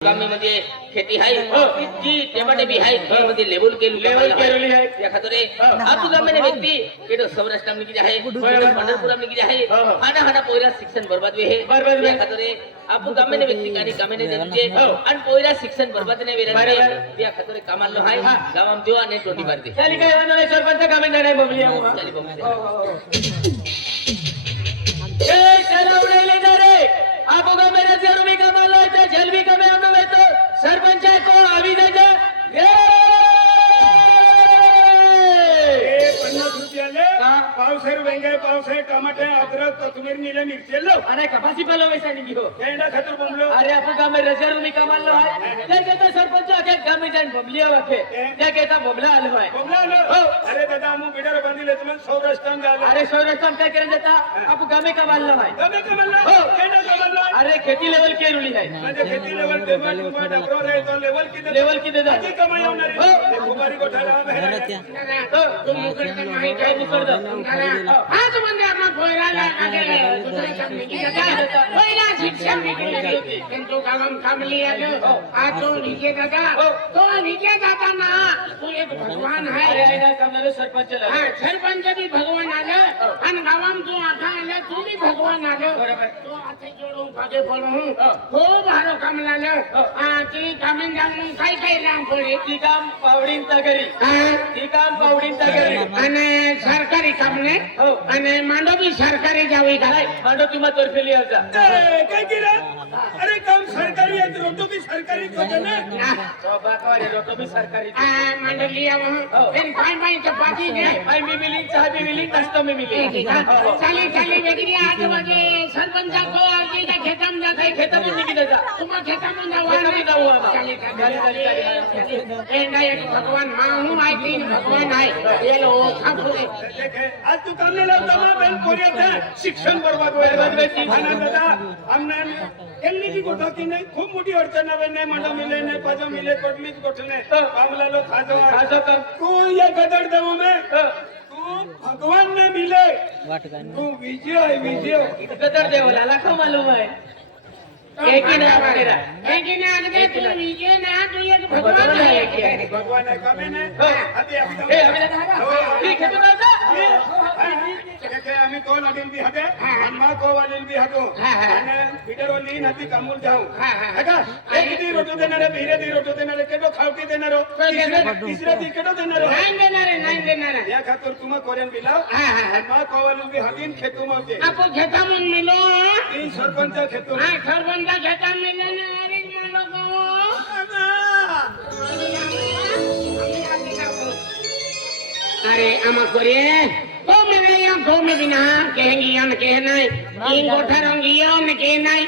गावामध्ये खेती आहे जी टमाटे बी आहे मध्ये लेवल केलेली आहे या खातरे आपू गावाने व्यक्ती केडो सौराष्ट्र में की आहे पंढरपूर में की आहे हाना हाना पोयरा शिक्षण बर्बाद वे है या खातरे आपू गावाने व्यक्ती कानी कामेने देते आणि पोयरा शिक्षण बर्बाद ने वेरा या खातरे कामालो आहे गावाम जो आणि टोटी मारते चली काय होणार सरपंच कामे नाही बबली चली बबली ए चलावलेले रे आपू गावाने जरूर मी कामालो आहे जलवी कामे सरपंच को आवी जायचं 50 रुपयाले पावशेर वेंगे पावशेर टमाटे अदरक कोथिंबीर नीले मिरची लो अरे कपासी पेलो वैसा नहीं हो केंडा खातर बोमलो अरे आपको गांव में रजा रूमी कमाल लो है ते कहता सरपंच आके गांव में जान बबलिया वाके ते कहता बबला आलो है बोमला लो अरे दादा मु बिडर बांधिले तुम सौराष्ट्र जाले अरे सौराष्ट्र काय करे देता आपको गांव में कमाल लो है गांव में कमाल लो केंडा कमाल लो अरे खेती लेवल के रुली है म्हणजे खेती लेवल पे मत डबरो रे तो लेवल की दे आधी कमाई होणार है कुमारी गोठाला तो तुम मुकर का नाही काय मुकर दो आज म्हणजे आपण भोयराला आगे दुसरे काम की दादा भोयरा शिक्षण निघाली पण तो काम कामली आलो आज तो निघे दादा ना तू एक भगवान है अरे ना कामले सरपंच ला हां सरपंच भी भगवान आलो आणि गावाम तू आखा आलो तू भी भगवान आलो बरोबर तो आता जोडून पागे बोलू हो भारो काम लालो ती कामेन जाऊन काय राम पडे ती काम पावडींचा घरी ती काम पावडींचा घरी અને સરકારી કામને અને માંડો બી સરકારી જાવી ઘાય मांडो तुम्हा तर्फे लिहायचा काय केला अरे काम सरकारी आहे रोटो भी सरकारी होते ना बाकावाले रोटो भी सरकारी આ માંડો लिया એન પાઈ ચપાતી ને आई मी मिलिंग साहेब मिलिंग कस्टम में मिली ચાલી વેગરી આજ વાગે સરપંચ કો આગે તા ખેતમ જા થાય खेता में निकल जा તુમા ખેતમ खेता જાવા में जाऊ आमा ચાલી चाली એના એક ભગવાન માં હું આઈ તીન ભગવાન આય એલો ખાપુરે देखे आज तू काम नाही लावता ना बेन कोरिया था शिक्षण बर्बाद व्हायची आणि दादा आमने त्यांनी की गोठा की नाही खूप मोठी अडचण आहे नाही मंडा मिले नाही पाजा मिले कोटलीच गोठले कामला लो खाजो काम तू ये गदर देवो में तू भगवान ने मिले तू विजय गदर देवला लाखो मालूम है एक ही नाम तेरा लेकिन आगे तू विजय ना तू एक भगवान है भगवान है कमे ने अभी ए अभी ठीक है तो કે અમે કો લાગીન બી હગે અમ્મા કો વાલીન બી હગો અને બીડરો લીન હતી કમુલ જાઉં હગા એક દી રોટો દેનારે બીરે દી રોટો દેનારે કેડો ખાવટી દેનારો तीसरे दी केडो देनारो नाही देणार या खातर तुमा कोरेन बिलाव अम्मा को वालीन बी हगीन खेतू मावते आपण घेता म्हणून मिलो ती सरपंच खेतू हा सरपंच घेता मिलो ना अरे मालो अरे आमा कोरे को में बिना कहेंगी या कह नहीं इन गोठा रंगी न कह नहीं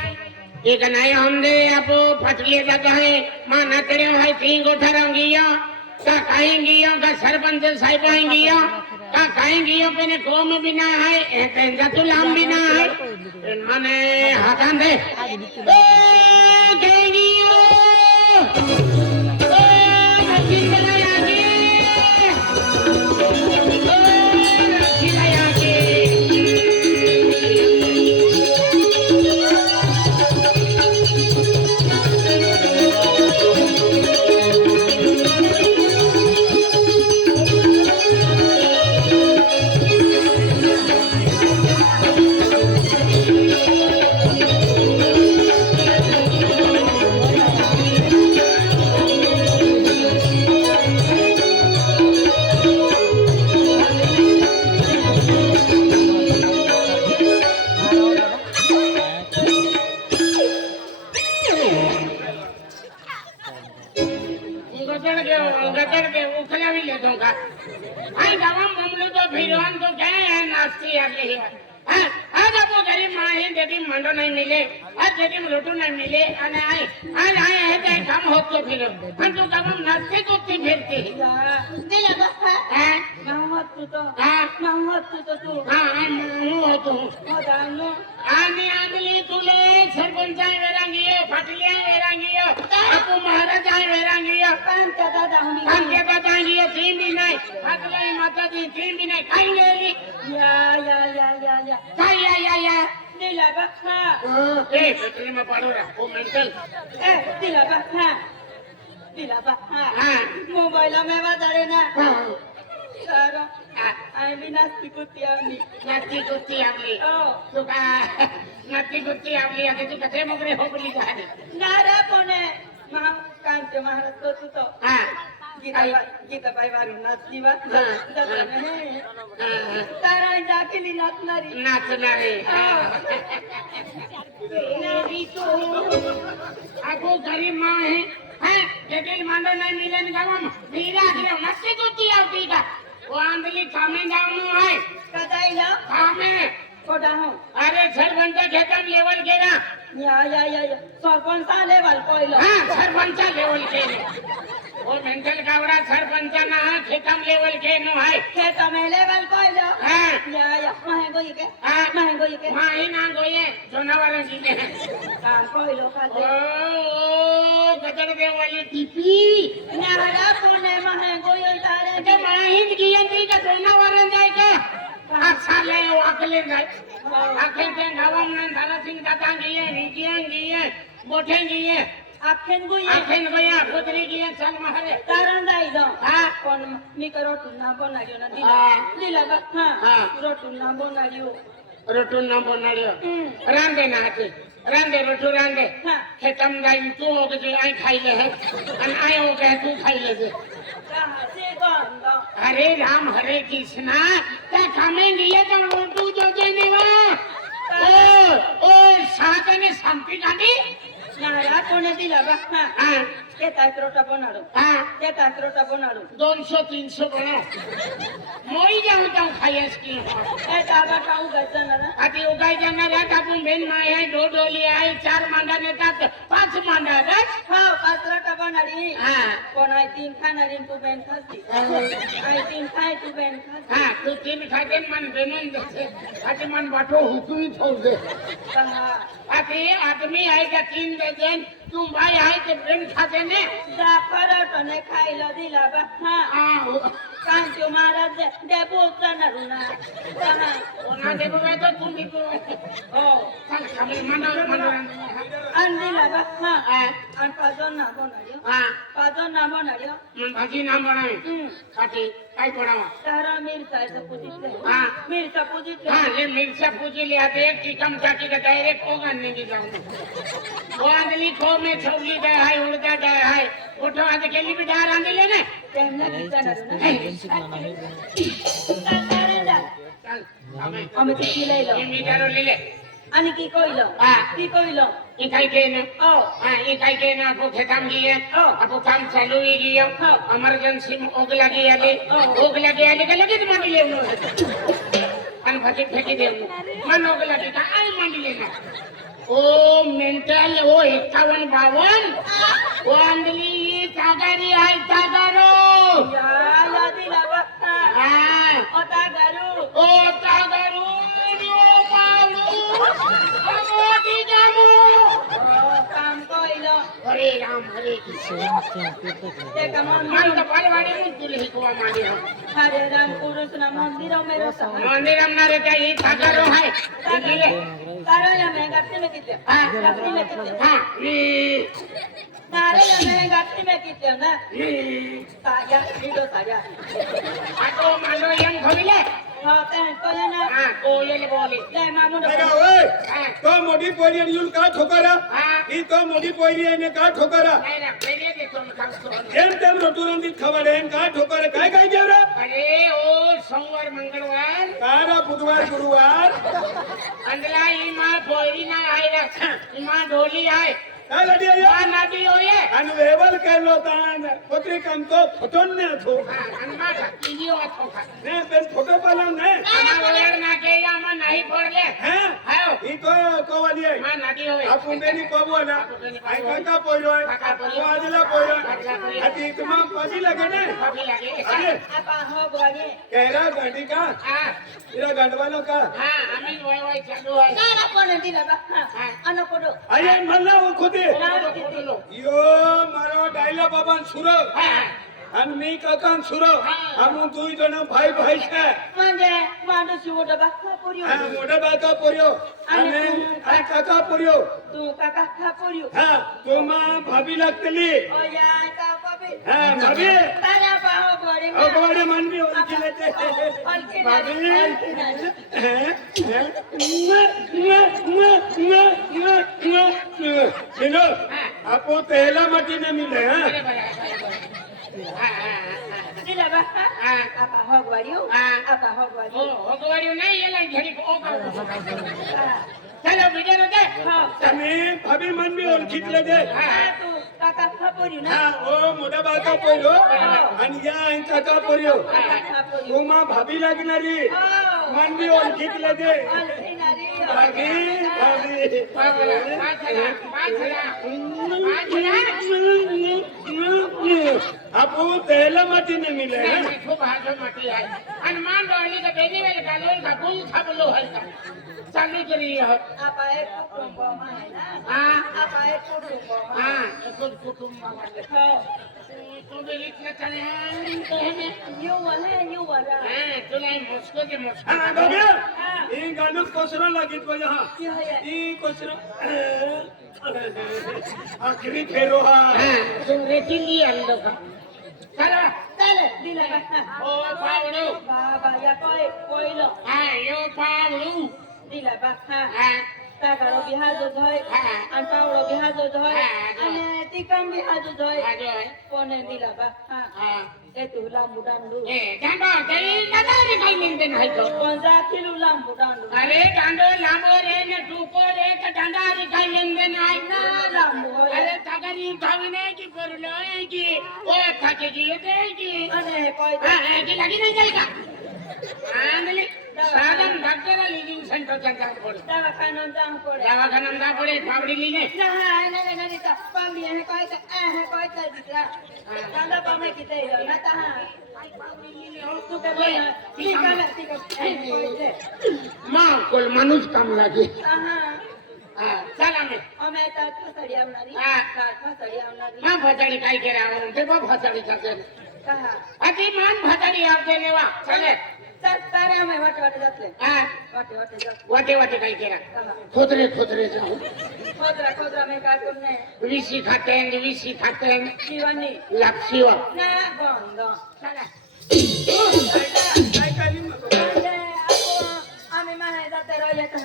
एक नहीं हमने आपो फटलिए जाता है मां न करे है तीन गोठा रंगी का कहेंगी का सरपंच साहिब आएंगी का कहेंगी पे को में बिना है एक जतु लाम बिना है माने हाथान दे कहेंगी आज आपको गरीब माँ है देखी मंडो नहीं मिले आज देखी रोटू नहीं मिले अने आज आए है तो काम हो तो फिर हम तो काम नाचते कूदते फिरते दिला बप्पा हैं गावात तू तो तू हाँ हो तू दानो आनी आदली तुले सरपंच आहे वेरांगी फाटली आहे वेरांगी आपू महाराज आहे वेरांगी कांता दादा हमी आमच्या दादांगी तीन भी नाही फाटली माता तीन भी नाही काही नाही या काय या दिला baja. પેટ્રોલમાં પાડો રાખો mental Dila baja. Dila baja. હા Mobile me va a dar en હા Claro. Ay, minas picutiani. નથી ગુસ્તી આવલી Oh. તું કા નથી ગુસ્તી આવલી અને તું કથે મગરે હોબલી જાને Nara pone. Maham cante maharat ko tuto. હા Gita bai baru nasiba. હા. Tara jakili natnari. નાચનારી આખો ગરીબ માં હે હે જેટલી માંડો નહીં મિલે ને ગાવામાં મીરા આખરે નથી ગુસ્તી આવતી કા ઓ આંધલી સામે જાવનું હોય Kadaila. સામે Koda ho. અરે સરપંચ ખેતમ લેવલ કેરા Ya. Sorpon sa level koilo. હા સરપંચ લેવલ કે ઓ મેન્ટલ કાવડા સરપંચ ના ખેતમ લેવલ કે નો હોય Keta me level koilo. હા Ya. Mahengo yike. હા Mahengo yike. માહી ના ગોયે જોનાવર જીને Koilo ઓ kade. ગદર દેવાલી ટીપી Nara pone mahengo yo tare. તો માહી ગીયન તી કે જોનાવર જાય કે આ સાલે વાકલે જાય આખે તે ગાવમ ને દાલાસિંહ દાતા ગીયે રીગિયન ગીયે મોઠે ગીયે Aken guye. આખે ગોયા પુત્રી ગીયે ચાલ મહારે Taran dai do. હા Kon mi karo tu na bonario na dila. Ah. Dila ba. Ha. Ah. Rotu na bonario. રોટું ના બનાડ્યો રાંધે ના હતી રાંધે રોટું રાંધે Ha. ખેતમ ગાઈને તું હોકે છે અહીં ખાઈ લે હે અને અહીં હોકે તું ખાઈ લેજે Kaha se gondo. અરે રામ હરે કૃષ્ણ તે કામે ગઈએ તો રોટું જોજે દેવા ઓ સાત અને શાંતિ ગાડી Nara pone dila ba. Ha. હા Keta trota bonaro. હા Keta trota bonaro. 200-300 બનો મોઈ જાઉં તો ખાઈશ કે Keta ba kau gajana na. આથી ઉગાઈ જનાર કાપું બેન માં આય દો ડોલી આય ચાર માંડા ને तात પાંચ માંડા બસ Ha. Patrota bonari. હા Kon ai tin khanarin tu ben khasi. Ai tin khai tu ben khasi. હા તું तीन ખાતે મન બેનન દેશે આજે મન બાટો હુકવી થઉં Kaha. આથી આદમી આય કે 3 દે દેન તું ભાઈ આય કે બેન ખાતે ને Da paroto ne khailo dila ba. Ha. આ Kancho maharaj de botana runa. Kaha. ઓના દેવો મે તો તું બી Oh. ચાલ ખમે મનો મનો Andila ba. Ha. હા An padona bonario. હા Padona bonario. મન ભાજી ના બનાવી Hmm. ખાતી કાઈ પડાવા Tara mirsa esa pujitle. હા Mirsa pujitle. હા લે મિર્ચા પૂજી લે આતે એક ટીકમ ચાકી કે ડાયરેક્ટ ઓગન નીકળી જાઉં વાંદલી ખો મે છોલી જાય હાય ઉડતા જાય હાય ઓઠો આતે કેલી બી ડાર આંદી લે ને Temna kitana runa. ચાલ અમે Ame tikilelo. એ મીઠારો લે લે Ani ki koilo. હા Ki koilo. ઈ કાઈ કે ને Oh. હા ઈ કાઈ કે ને આપો ખેતામ ગઈએ આપો કામ ચાલુ ઈ ગયો એમરજન્સી ઓગ લાગી આલી ઓગ લાગી આલી કે લગી જ માંડી લેવું અને પછી ફેંકી દેવું મન ઓગ લાગી કે આઈ માંડી લેના ઓ મેન્ટલ ઓ 51 52 ઓ અંદલી તાગારી આઈ તાગારો Ya dila ba. Ha. હા Ota garu. ઓ તાગારો ઓ પાલુ મોટી જામો Oh, kam koilo. હરે રામ હરે કૃષ્ણ Te kamon. મન તો પાલવાડી નું તુલ હિકવા માંડી હો Hare Ram Purusna Mandiro mero sa. મંદિર અમનારે ત્યાં ઈ તાગારો હાય ઈ Taro ya me gatti me kitte. હા Gatti me kitte. હા ઈ Taro ya me gatti me kitte na. Saya video saya. આ તો માંડો એમ ખોલી લે Ha ten kola na. હા બોલે લે બોલે Le mamu no. અરે ઓય હા તો મોટી પોરી યુલ કા ઠોકરા હા ઈ તો મોટી પોરી એને કા ઠોકરા નહીં ના પેલે દે તો ખાવતો એમ તેમ રોટુ રંદી ખવડે એમ કા ઠોકરે કાઈ કાઈ જેવરા અરે ઓ સોમવાર મંગળવાર તારા બુધવાર ગુરુવાર અંદલા ઈ માં પોઈ ના આયરા ઈ માં ઢોલી આય કા લડી આયા આ નાડી ઓયે અને વેવલ કેલો તાન પોત્રી કામ તો ફોટોન ને થો હા અનમાં ટીવીઓ આતો ખા ને બેન ફોટો પાલા ને આમાં ઓયર ના કે આમાં નહીં પડલે હે આયો ઈ તો કોવાલી માં નાડી હોય આ પુંબેની કોબોના આઈ કાકા પોઈરો ઓ આજલા પોઈરો આતી તમામ પાછી લાગે ને પગી લાગે અરે Apa ho boye. કેરા ગાંડી કા હા એરા ગાંડવાનો કા હા અમે ઓય ઓય ચાલુ હોય Tara pone dila ba. Ha. Ano kodo. આયે મલ્લા ઓ ખુદે બોલો યો મારો ડાયલા બાબા સુરત હા आणि मी काका सुरो आम्ही दुई जण भाई भाई छे म्हणजे माणूस मोठा बाका पोरियो हा मोठा बाका पोरियो आणि काका पोरियो तू काका खा पोरियो हा तो मा भाभी लागतली ओ या का बाबी हा भाभी तारा पाहो गोरे अगवाडे मानवी ओळखीले ते भाभी सुनो आपो पहला माटी ने मिले हाँ दिला बाका आपा हो गोरियो आपा हो गोरियो होगवाडियो नाही याला घरी चलो बिडर दे તમે ભાભી માનવી ઓળખીતલે દે तू काका खा पोरियो ना હા ઓ મોટા બાકા પોર્યો અને યા અહીં કાકા પોર્યો काका खा पोरियो ઓમાં ભાભી लागणारी માનવી ઓળખીતલે દે ભાભી ભાભી આપો પહેલા માટી ને મિલે हनुमान डोळी का बेनी वेल घालून घापून थांबलो हलका चालू करी आपा एक कुटुंब आहे ना आपा एक कुटुंब कुटुंबामध्ये हो तुम्ही इथलं चालेल यू वाला तुला मुस्को के मुस्को હા ભાભી ઈ ગાનું કોસરો લાગીત બજા ઈ કોસરો આખરી ફેરો હા तू रेटिंगी आणलं का चला चले दिला बाका ओ पावडू बाबा या कोयलो हा यो पावडू दिला बाका हा काकारो बिहाजो धोय आणि पावडो बिहाजो धोय आणि तिकम बिहाजो धोय कोणे दिला बाका ए तू लांबू डांडू ए गांडो तरी नगारी काही निंदे नाही तो कोण जा किलू लांबू डांडू अरे गांडो लांबो रे ने टुको रे तर डांडारी काही निंदे नाही ना लांबू होय अरे तगारी धावणे की परलो की ओ थाके की येते की आणि हे कोय की लगी नाही जाईल का आंदली साधन डॉक्टरला लिडिंग सेंटर चा पडे दवाखान्यात जाऊन पडे दवाखान्यात जा पडे पावडी लिने नाही नाही ता पावडी हे कोय का दिसला कांदा पामे किती ना ता तू काय बोल ठीक आहे मां कोल माणूस काम लागे हा चला मी અમે તા ફસડી આવનારી હા. ફસડી આવનારી मां भताडी काय केला ते बा भताडी करते कहा अति मान भताडी आवते नेवा चले तर तारे અમે વાટે વાટે જાતલે हा વાટે वाटे जात वाटे वाटे काय केला कहा खोदरे खोदरे जाऊ खोदरा मे काय करणे विसी खाते जीवानी लापसीवा ना गंद चला काय काय मग अरे आपो आम्ही माहे जाते रोयत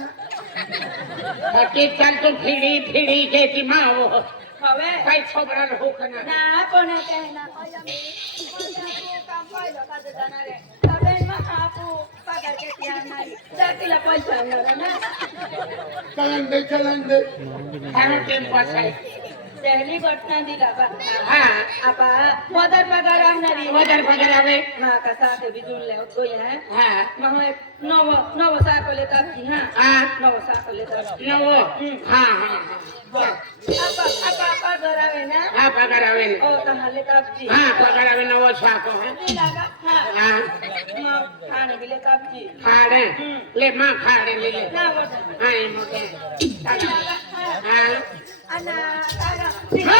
बाकी चालतो फिडी घेती माव હવે काय छोबराला हो खना ના કોને કહે ના કોઈ અમે કામ પાડો કાજે જાનારે હવે માં આપો પગાર કે ત્યાં નહીં જાતીલા પૈસા આવનારા ના चलन दे खानो टेम पास आहे પહેલી ઘટના દિલા બા हा આપા મદર પગાર આવનારી वजन पगार आवे માં કા સાથે બીજું લેવ તો હે हा માં નવો સાકો લેતા છી હા हा નવો સાકો લેતા नवो हा આપા પગાર આવે ના हा पगार आवे ઓ તહા લેતા છી हा पगार आवे नवो साको દિલા બા હા हा માં ખાને બી લેતા છી खाडे ले मा खाडे ले ले ના વડે हा ये मोठे દિલા બા हा ana તારા हा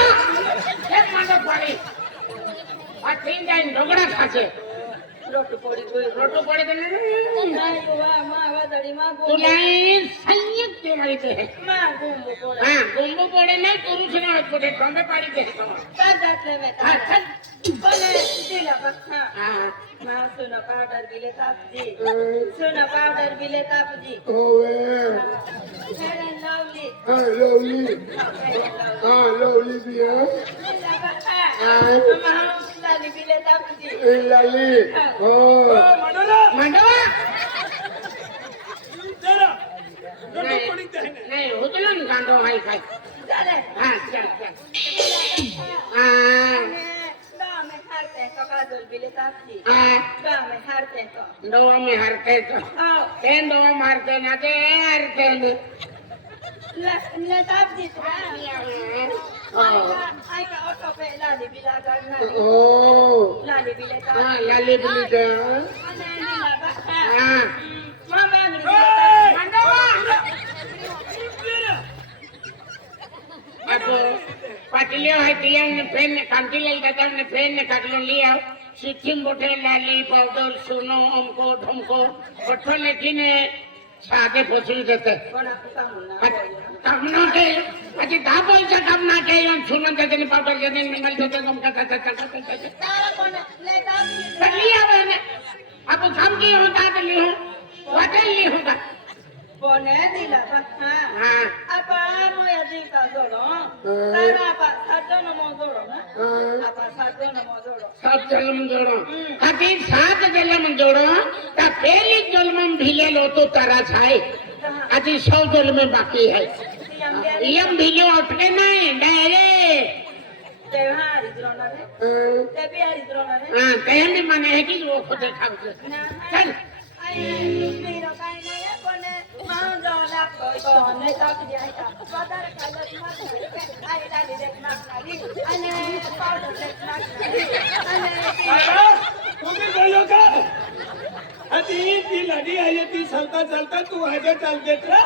एक मांडो पडी आ तीन जाईन ढोकळा खाचे રોટ પોડી ગયો रोटो पडे ते ના યુવા માં વાદળી માં तुला संयुक्त ते माहिती आहे માં ગુંબો પોડા हा गोंबो पडे नाही करूच नाही पडे टोंबे पाडी दे કાજાત લેવે हा તારા चल બોલે દિલા બા હા हा માં સુનો પાવડર બી લેતા આપજી સુનો પાવડર બી લેતા આપજી ओवे ફેર લવલી हाँ लवली हाँ लवली भी है દિલા બા હા हाँ માં લાલી બી લેતા આપજી ए लाली ઓ हाँ મંડોલા मांडवा જરા ગડો પડી જાય ને नाही होतो ना गांडो हाय काय ચાલે हा चल चल દિલા બા हा અને ગામે હારતે તો કાજલ બી લેતા આપજી हा ગામે હારતે તો डोवा मी हरते तो આવ ते डोवा मारते ना ते हरते ना લેતા આપજી આઈકા ઓટો પે લાલી બી લાગणार ओ લાલી બી લેતા हा लाली बिली दे અને દિલા બા હા हा માં બાંગડી બી લેતા આપજી मांडवा आपो पाटलियो है तिया ने फ्रेंड ने कांटी ले दादा ने फ्रेंड ने काटलो लिया सिक्किम बोटे लाली पाउडर सुनो हमको ढमको पठो लेकिन सादे फसुल देते कोण आपको काम ना कामना के अजी दा पैसा कामना के yon सुनो देते ने पाउडर देते ने मिल देते तुम का तारा कोण लेता लिया मैंने अब काम की होता तो लियो वाटल ली होता कोणे दिला हां हां apa moya dita dolo तारा apa satu nama dolo na apa satu nama dolo सात जन्म जोड़ो अभी 7 जन्म जोड़ो ता पहली जन्म में भिले लो तो तारा छाए अभी 100 जन्म बाकी है यम भिले उठके नहीं डायरेक्ट तेहारी द्रोना रे ते बिहारी द्रोना रे हां तेम भी माने है कि वो खुद खाओ चल आई मेरा काई ना है कोने मां जोला कोने तक जाता पता रे कलर मत आई डाली देख ना डाली अने पाउडर देख ना अने दादा तुम्ही बोलो का अति ती लड़ी आई ती चलता चलता तू आगे चल देत रा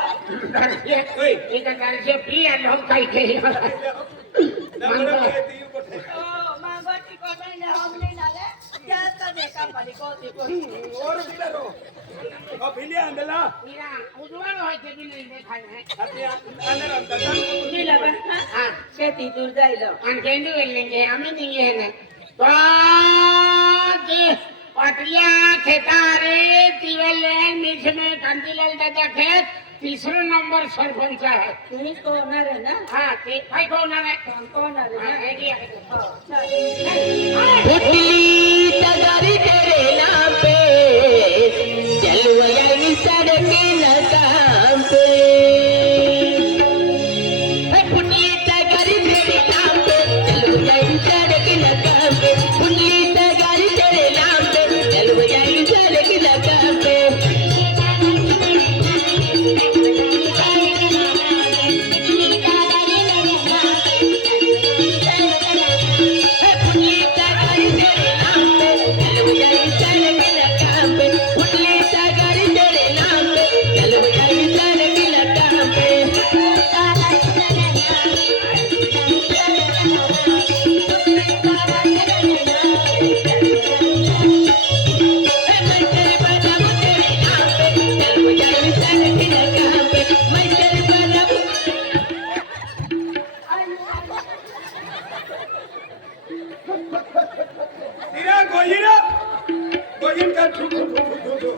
ओए ठीक है गाड़ी से पी और हम खाई के नंबर पे ती कोठे ओ मां गोटी को नहीं हम नहीं डाले जाता देखा पाली को ती को और बिचारो ओ भिले अंदला मेरा उजवाल होय के भी नहीं देखाय है अति अंदर अंदर दिला बा हां शेती दूर जाइलो अन केंदू वेलेंगे हमें नहीं है ना तो पटलिया खेतारे तिवले मीठ में कांतिलाल दादा खेत तीसरा नंबर सरपंच है तू को ना रे ना हां ते भाई को ना रे को ना रे हां है दिया फुटली तगारी तेरे नाम पे जलवया सड़क नकाम पे फुटली तगारी तेरे नाम पे जलवया सड़क नकाम पे फुटली तगारी तेरे नाम पे जलवया सड़क नकाम पे तिरा गोहिरा गोहिन का ठु ठु ठु ठु ठु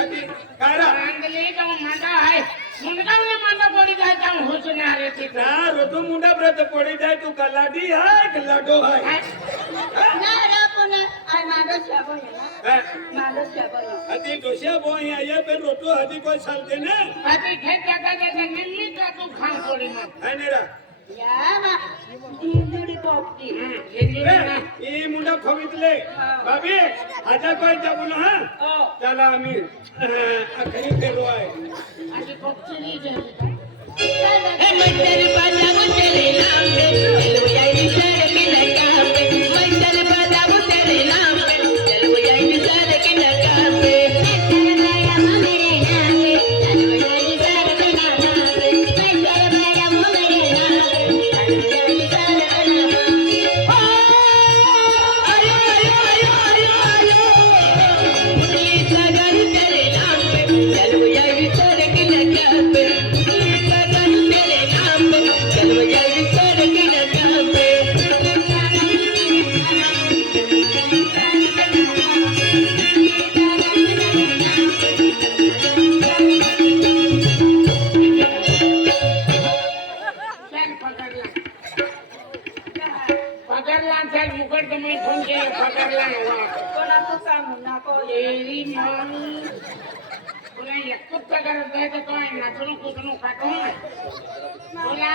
अति कारा अंगले का मांडा है मुंडा में मांडा पड़ी जाता हूं हुसना रे ना रोटू मुंडा ब्रत पड़ी जाए तू कलाडी है कि लाडो है ना रे कोने आई मादो छाबो ना मादो छाबो अति डोसिया बोई आये पे रोटू हदी कोई साल देने अभी खेत जगह जगह निम्मी का तू खान पड़ी मत है नेरा या ना दिंदुडी पोपटी ई मुंडा खोवितले भाभी आजा कोई जाबो ना हां ओ चला आम्ही अखरी फेरो आहे अभी पक्षी नहीं जाए मंडल बादाम तेरे नाम पे जलवया सड़क नकाम पे मंडल बादाम तेरे नाम पे जलवया सड़क नकाम पे मेरे नाम पे जलवया सड़क नकाम पे मंडल बादाम मेरे नाम पे जलवया सड़क नकाम पे आयो आयो आयो आयो आयो मुरली सागर तेरे नाम पे जलवया सड़क नकाम पे पकड़ला चल मुकट तो मैं फोन के पकड़ला हुआ कोना को काम ना को तेरी मामी बोला ये कुत्ता करत है तो कोई नाचनो कूदनो काटो बोला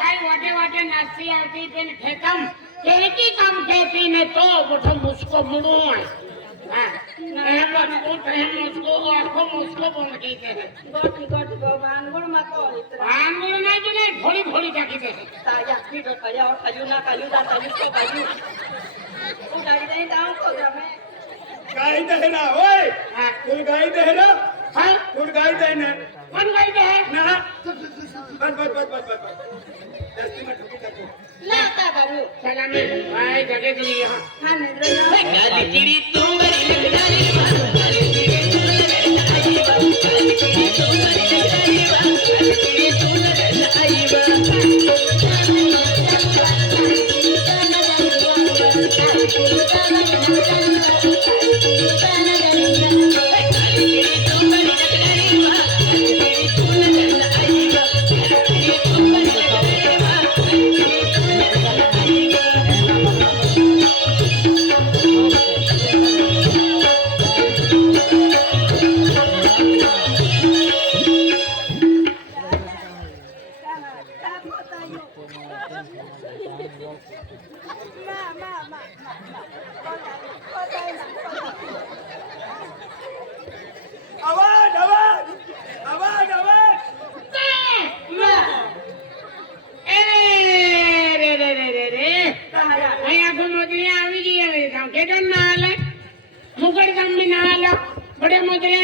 भाई वाटे वाटे नाचती आती पेन खेतम केकी काम खेती ने तो बोठो मुझको मुड़ो है हां मुझको आंखों मुझको बोल के है गोटी गोटी भगवान गुण मा को आंगुल नहीं कि नहीं थोड़ी थोड़ी जाके दे ताया की तो ताया और तायु ना तायु दा तायु को तायु उडाई दे दाऊ को दमे गाय दहरा ओए हां तू गाय दहरा हां तू गाय दहने कोण वाईट आहे ना बस जास्ती मत ठोकी टाकू लाता करू चला मी काय जगे तुझी हा हा नेद्र गाली चिडी तुंबरी लगणारी बा गाली चिडी तुंबरी लगणारी बा गाली चिडी तुंबरी लगणारी बा गाली चिडी तुंबरी लगणारी बा आवाज आवाज आवाज आवाज मुकट तंबी नाला बड़े मुद्रे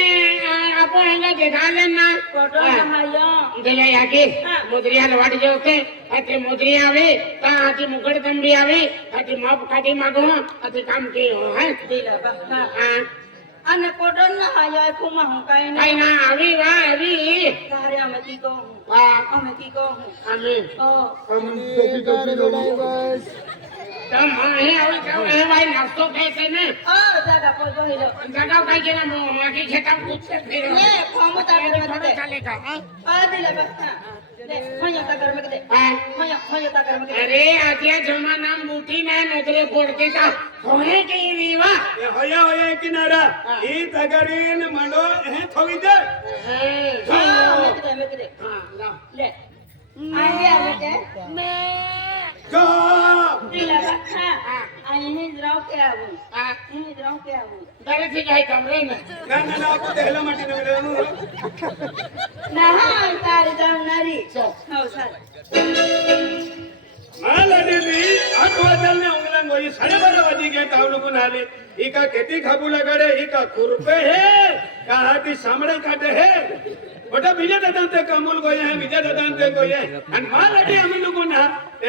आपो हेंगा देखाले ना फोटो नहायो गेले याके मुद्रियाला वाट जेवते अति मुद्री आवे ता अति मुकट तंबी आवे अति माप काटी मागो अति काम के हो है दिला बक्का हां અને કોટો નહાયો ફુમા હું કાઈ કાઈ નહીં ના આવી વા આવી તારે અમે તી કહું વા અમે તી કહું અમે ઓ અમને ટોપી ટોપી લોડી બસ તમ હે આવે તો હે ભાઈ નાસ્તો ખાય છે ને ઓ દાદા કોઈ ગઈલો જગાવ કાઈ કે ના માકી ખેતા પૂછતે ફેરો ને ફોમો તારે થોડો મતે ચાલે કા આ દિલા બક્કા ને હોયો તાકર મકે દે હા હોયો તાકર મકે દે अरे आज्या जमाना बूटी ना नजरे फोड़ते का होए के रीवा એ હોયા કિનારા ઈ તગરીન મંડો હે થોવી દે મકે દે हां ला લે આહે આવે મે જો દિલા બક્કા આહે દ્રાવ કે આવું आ અહીં દ્રાવ કે આવું दरे थी गई कमरे में ના ના ના આપો દેહલા માટી નગરેનું ના તારે જાવ નારી હો સાર માલડીની 8 વાજલને ઉંગલા ગોઈ 12:30 વાજી ગયા તાવ લોકો નાલે ઈ કા ખેતી ખાબુ લગાડે ઈ કા खुरपे है का हाथी सामड़े काटे है बटा बीजे ददांते कमूल गोया है बीजे ददांते गोया है अन मालडी हम लोगों ना